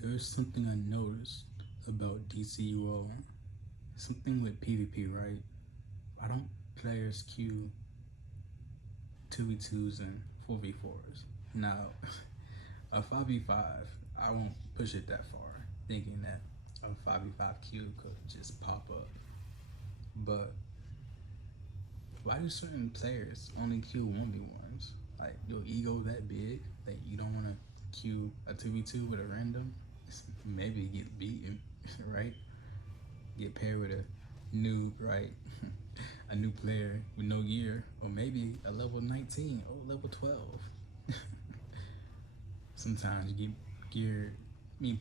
There's something I noticed about DCUO. Something with PvP, right? Why don't players queue 2v2s and 4v4s? Now, a 5v5, I won't push it that far, thinking that a 5v5 queue could just pop up. But why do certain players only queue 1v1s? Like, your ego that big that you don't want to queue a 2v2 with a random? Maybe get beaten, right? Get paired with a noob, right? A new player with no gear, or maybe a level 19 or level 12. Sometimes you get geared, I mean,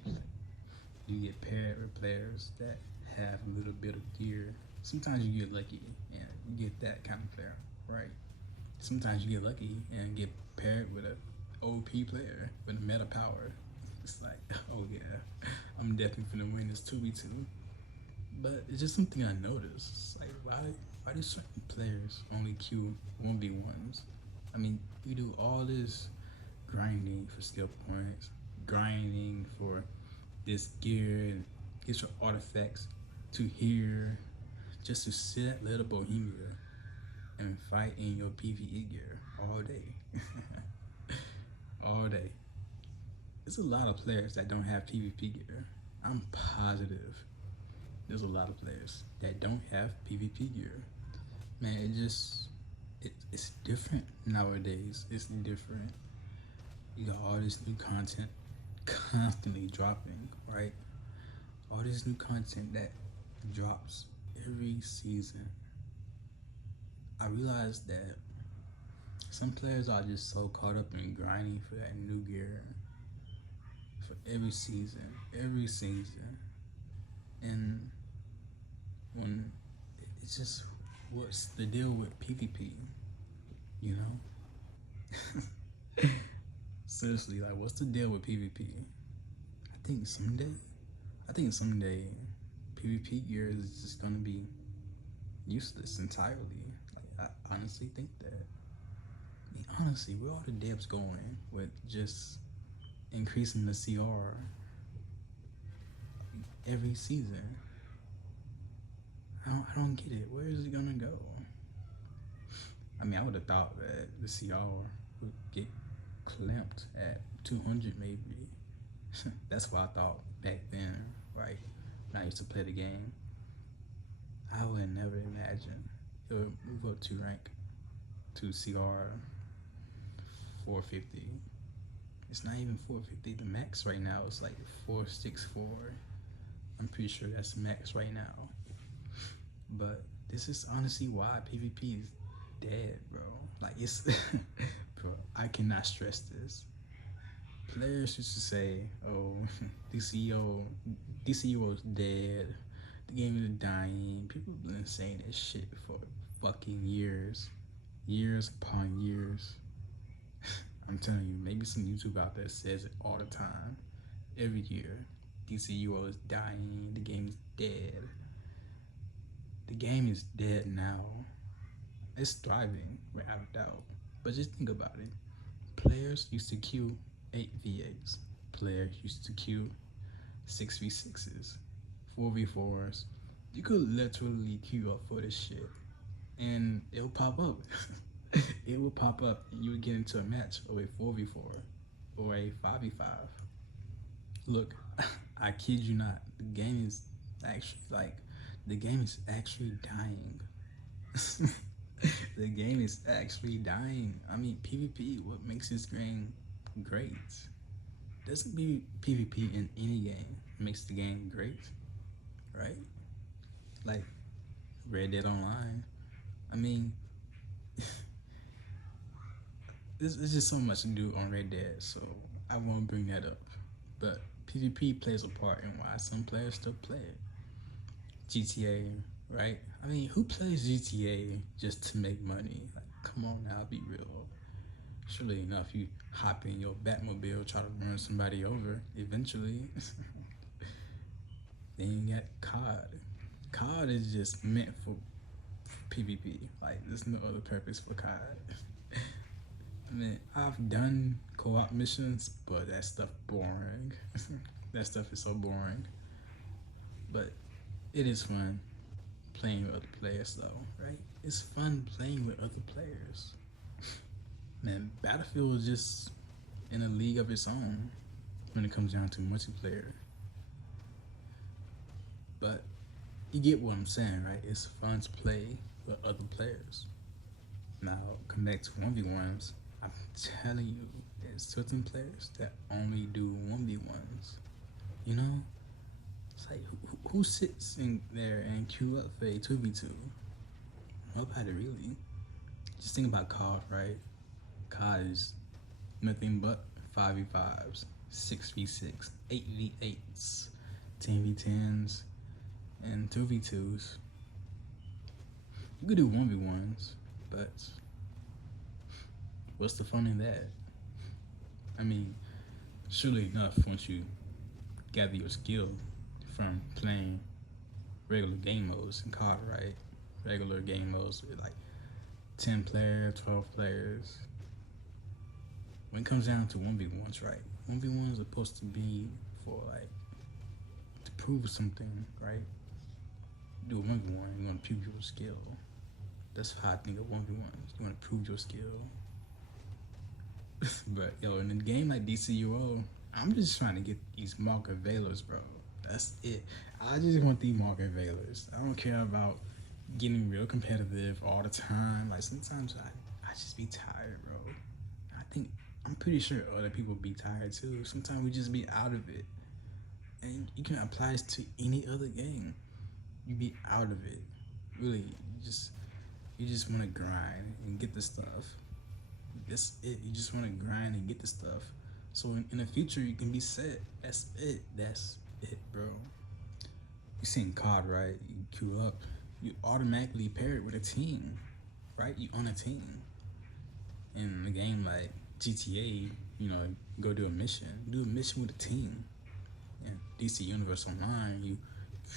you get paired with players that have a little bit of gear. Sometimes you get lucky and you get that kind of player, right? Sometimes you get lucky and get paired with a OP player with a meta power. It's like, oh yeah, I'm definitely gonna win this 2v2. But it's just something I noticed. It's like, why do certain players only queue 1v1s? I mean, you do all this grinding for skill points, grinding for this gear and get your artifacts to here, just to sit at Little Bohemia and fight in your PvE gear all day. All day. There's a lot of players that don't have PvP gear. I'm positive there's a lot of players that don't have PvP gear. Man, it's different nowadays. It's different. You got all this new content constantly dropping, right? All this new content that drops every season. I realized that some players are just so caught up in grinding for that new gear for every season, and when it's just what's the deal with PvP, you know? Seriously, like what's the deal with PvP? I think someday, I think someday, PvP gear is just gonna be useless entirely. Like I honestly think that. I mean, honestly, where are the devs going with just increasing the CR every season? I don't get it. Where is it gonna go? I mean, I would have thought that the CR would get clamped at 200 maybe. That's what I thought back then, right? When I used to play the game. I would never imagine it would move up to rank to CR 450. It's not even 450. The max right now is like 464. I'm pretty sure that's max right now. But this is honestly why PvP is dead, bro. Like it's, bro. I cannot stress this. Players used to say, "Oh, DCO, DCUO is dead. The game is dying." People have been saying this shit for fucking years upon years. I'm telling you, maybe some YouTube out there says it all the time, every year. DCUO is dying. The game is dead. The game is dead now. It's thriving, without a doubt. But just think about it. Players used to queue 8v8s. Players used to queue 6v6s, 4v4s. You could literally queue up for this shit. And it'll pop up. It will pop up and you would get into a match of a 4v4 or a 5v5. Look, I kid you not. The game is actually dying. The game is actually dying. I mean, PvP, what makes this game great? Doesn't be PvP in any game makes the game great, right? Like Red Dead Online. I mean, there's just so much to do on Red Dead, so I won't bring that up. But PvP plays a part in why some players still play it. GTA, right? I mean, who plays GTA just to make money? Like, come on now, be real. Surely enough, you hop in your Batmobile, try to run somebody over eventually. Then you got COD. COD is just meant for PvP. Like, there's no other purpose for COD. I mean, I've done co-op missions, but that stuff boring. That stuff is so boring. But it is fun playing with other players, though, right? It's fun playing with other players. Man, Battlefield is just in a league of its own when it comes down to multiplayer. But you get what I'm saying, right? It's fun to play with other players. Now, come back to 1v1s. I'm telling you, there's certain players that only do 1v1s. You know? It's like, who sits in there and queue up for a 2v2? Nobody really. Just think about COD, right? COD is nothing but 5v5s, 6v6, 8v8s, 10v10s, and 2v2s. You could do 1v1s, but what's the fun in that? I mean, surely enough, once you gather your skill from playing regular game modes in COD, right? Regular game modes with like 10 players, 12 players. When it comes down to 1v1s, right? 1v1s are supposed to be for like to prove something, right? Do a 1v1, you want to prove your skill. That's how I think of 1v1s. You want to prove your skill. But yo, in a game like DCUO, I'm just trying to get these market veilers, bro. That's it. I just want these market veilers. I don't care about getting real competitive all the time. Like sometimes I just be tired, bro. I'm pretty sure other people be tired too. Sometimes we just be out of it. And you can apply this to any other game. You be out of it. Really, you just want to grind and get the stuff. That's it. You just want to grind and get the stuff. So in the future, you can be set. That's it. That's it, bro. You seen COD, right? You queue up. You automatically pair it with a team, right? You on a team. In a game like GTA, you know, go do a mission. Do a mission with a team. And DC Universe Online, you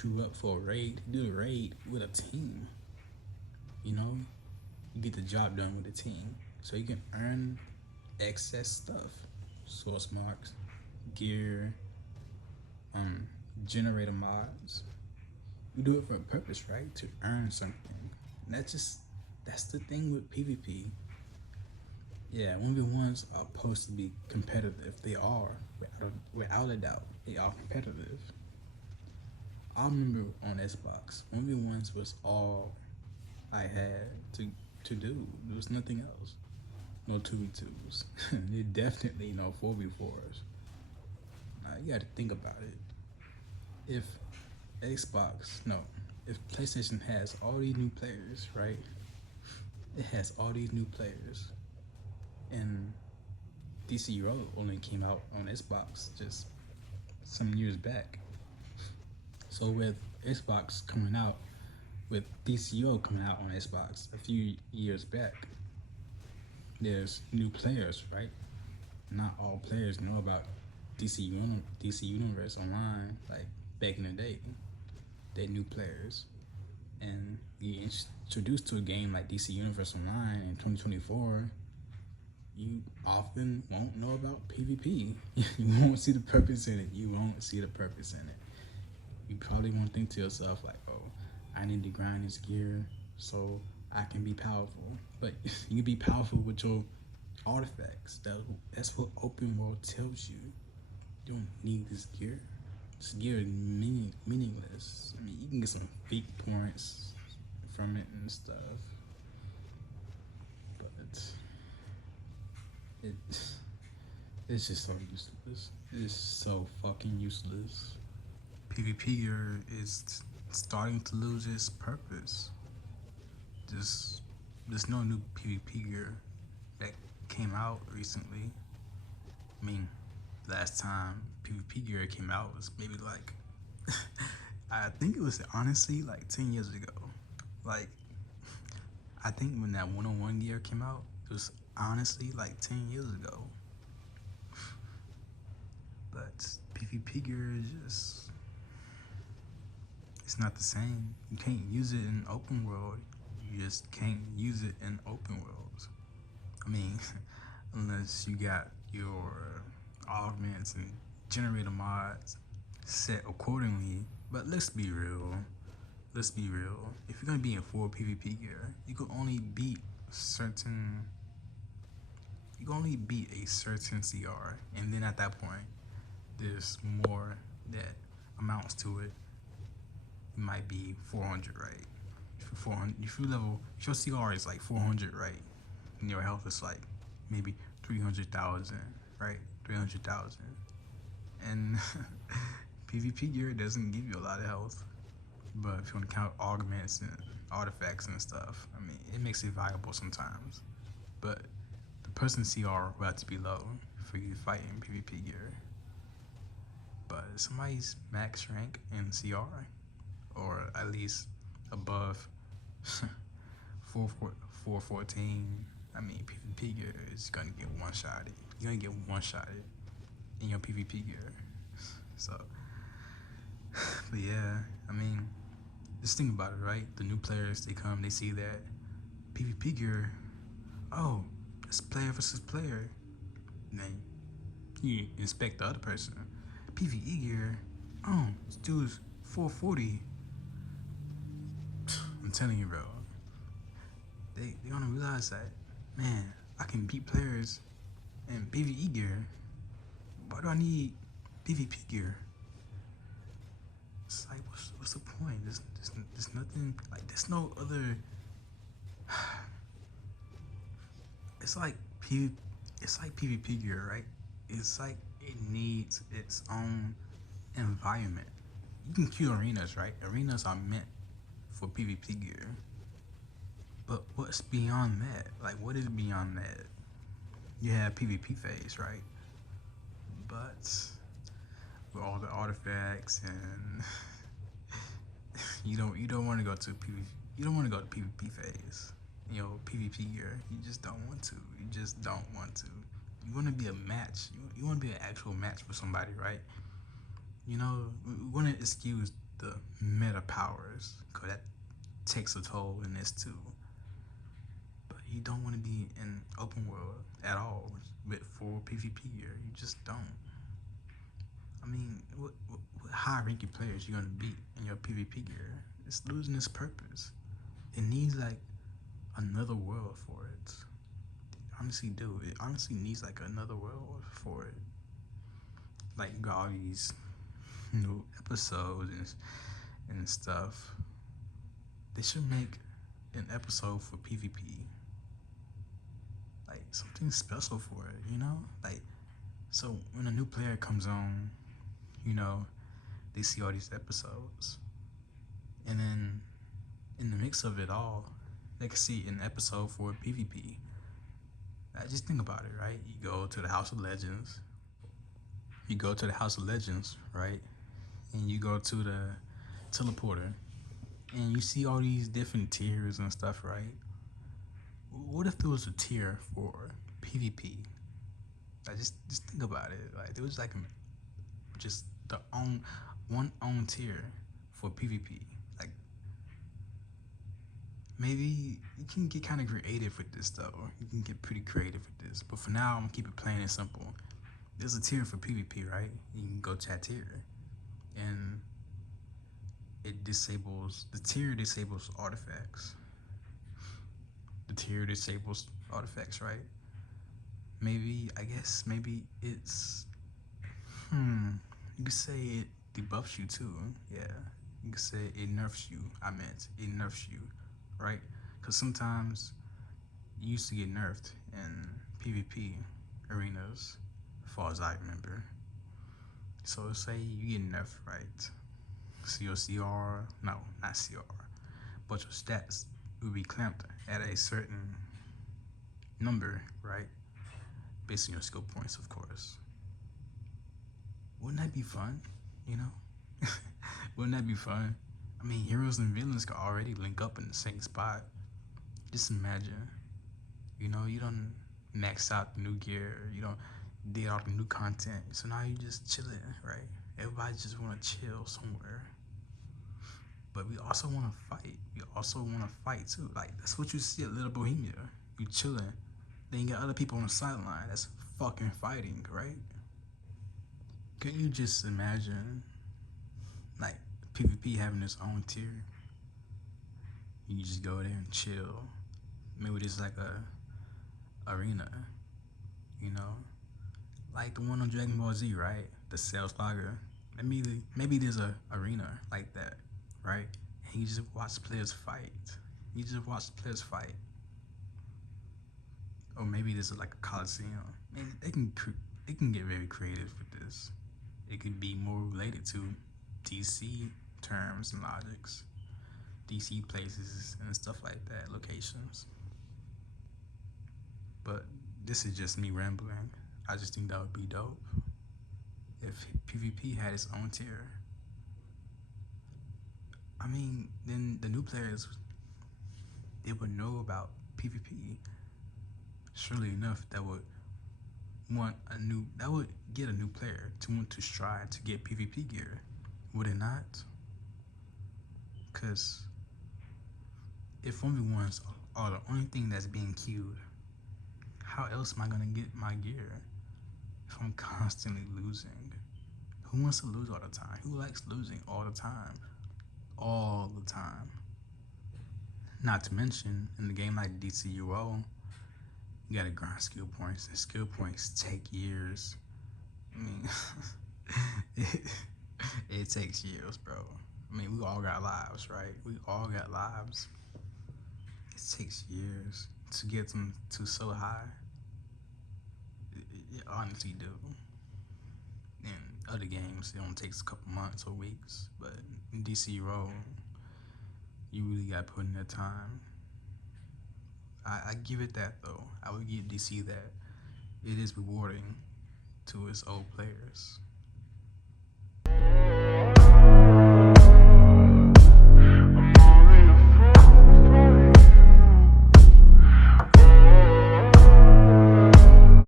queue up for a raid. Do a raid with a team. You know, you get the job done with a team. So you can earn excess stuff. Source marks, gear, generator mods. You do it for a purpose, right? To earn something. And that's the thing with PvP. Yeah, 1v1s are supposed to be competitive. They are, without a doubt. They are competitive. I remember on Xbox, 1v1s was all I had to do. There was nothing else. No 2v2s. There definitely no 4v4s. Now you gotta think about it. If if PlayStation has all these new players, right? It has all these new players. And DCUO only came out on Xbox just some years back. So with Xbox coming out, with DCUO coming out on Xbox a few years back, there's new players, right? Not all players know about DC Universe Online like back in the day. They're new players. And you introduced to a game like DC Universe Online in 2024, you often won't know about PvP. You won't see the purpose in it. You won't see the purpose in it. You probably won't think to yourself like, oh, I need to grind this gear so I can be powerful. But you can be powerful with your artifacts. That's what open world tells you. You don't need this gear. This gear is meaningless. I mean, you can get some fake points from it and stuff. But it's just so useless. It's so fucking useless. PvP gear is starting to lose its purpose. There's no new PvP gear that came out recently. I mean, last time PvP gear came out was maybe like I think it was honestly like 10 years ago. Like I think when that 101 gear came out, it was honestly like 10 years ago. But PvP gear is just, it's not the same. You can't use it in open world. You just can't use it in open worlds. I mean, unless you got your augments and generator mods set accordingly. But let's be real. Let's be real. If you're gonna be in full PvP gear, you can only beat certain. You can only beat a certain CR, and then at that point, there's more that amounts to it. It might be 400, right? If you're 400, if your CR is like 400, right, and your health is like maybe 300,000, right? 300,000, and PvP gear doesn't give you a lot of health. But if you want to count augments and artifacts and stuff, I mean, it makes it viable sometimes. But the person's CR will have to be low for you to fight in PvP gear. But somebody's max rank in CR, or at least above 414, I mean, PvP gear is gonna get one-shotted. You're gonna get one-shotted in your PvP gear. So, but yeah, I mean, just think about it, right? The new players, they come, they see that PvP gear, oh, it's player versus player. And then you inspect the other person. PvE gear, oh, this dude's 440. I'm telling you, bro. They gonna realize that, man, I can beat players in PvE gear. Why do I need PvP gear? It's like, what's the point? There's nothing, like, there's no other. It's like PvP gear, right? It's like it needs its own environment. You can queue arenas, right? Arenas are meant for PvP gear. But what's beyond that? Like, what is beyond that? You have PvP phase, right? But with all the artifacts and you don't want to go to PvP. You don't want to go to PvP phase. You know, PvP gear. You just don't want to. You just don't want to. You want to be a match. You want to be an actual match for somebody, right? You know, we want to excuse the meta powers, because that takes a toll in this too. But you don't want to be in open world at all with full PvP gear. You just don't. I mean, what high-ranking players you gonna beat in your PvP gear? It's losing its purpose. It needs like another world for it. It honestly do. It honestly needs like another world for it. Like all these new episodes and stuff. They should make an episode for PvP. Like something special for it, you know? Like, so when a new player comes on, you know, they see all these episodes, and then in the mix of it all, they can see an episode for PvP. Just think about it, right? You go to the House of Legends. Right? And you go to the teleporter, and you see all these different tiers and stuff, right? What if there was a tier for PvP? Just think about it. Like, there was like just the one tier for PvP. Like, maybe you can get kind of creative with this though. You can get pretty creative with this. But for now, I'm gonna keep it plain and simple. There's a tier for PvP, right? You can go to that tier, and the tier disables artifacts. The tier disables artifacts, right? Maybe it's you could say it debuffs you too. Yeah, you could say it nerfs you. It nerfs you, right? Because sometimes you used to get nerfed in PvP arenas, as far as I remember. So say you get nerfed, right? So your CR, no, not CR, but your stats will be clamped at a certain number, right? Based on your skill points, of course. Wouldn't that be fun? You know? Wouldn't that be fun? I mean, heroes and villains could already link up in the same spot. Just imagine. You know, you don't max out the new gear. You don't did all the new content. So now you just chilling, right? Everybody just want to chill somewhere. But we also want to fight. We also want to fight too. Like, that's what you see at Little Bohemia. You chilling. Then you got other people on the sideline that's fucking fighting, right? Can you just imagine, like, PvP having its own tier? You just go there and chill. Maybe there's like a arena, you know, like the one on Dragon Ball Z, right? The Cell Saga. Maybe there's a arena like that, right? And you just watch players fight. You just watch players fight. Or maybe there's like a Coliseum. Man, they can get very creative with this. It could be more related to DC terms and logics, DC places and stuff like that, locations. But this is just me rambling. I just think that would be dope if PvP had its own tier. I mean, then the new players, they would know about PvP. Surely enough, that would get a new player to want to strive to get PvP gear, would it not? Cause if 1v1s are the only thing that's being queued, how else am I gonna get my gear if I'm constantly losing? Who wants to lose all the time? Who likes losing all the time? All the time. Not to mention, in a game like DCUO, you gotta grind skill points, and skill points take years. I mean, it, it takes years, bro. I mean, we all got lives, right? We all got lives. It takes years to get them to so high. It honestly do. In other games, it only takes a couple months or weeks, but in DCUO, you really got to put in that time. I give it that though. I would give DC that. It is rewarding to its old players.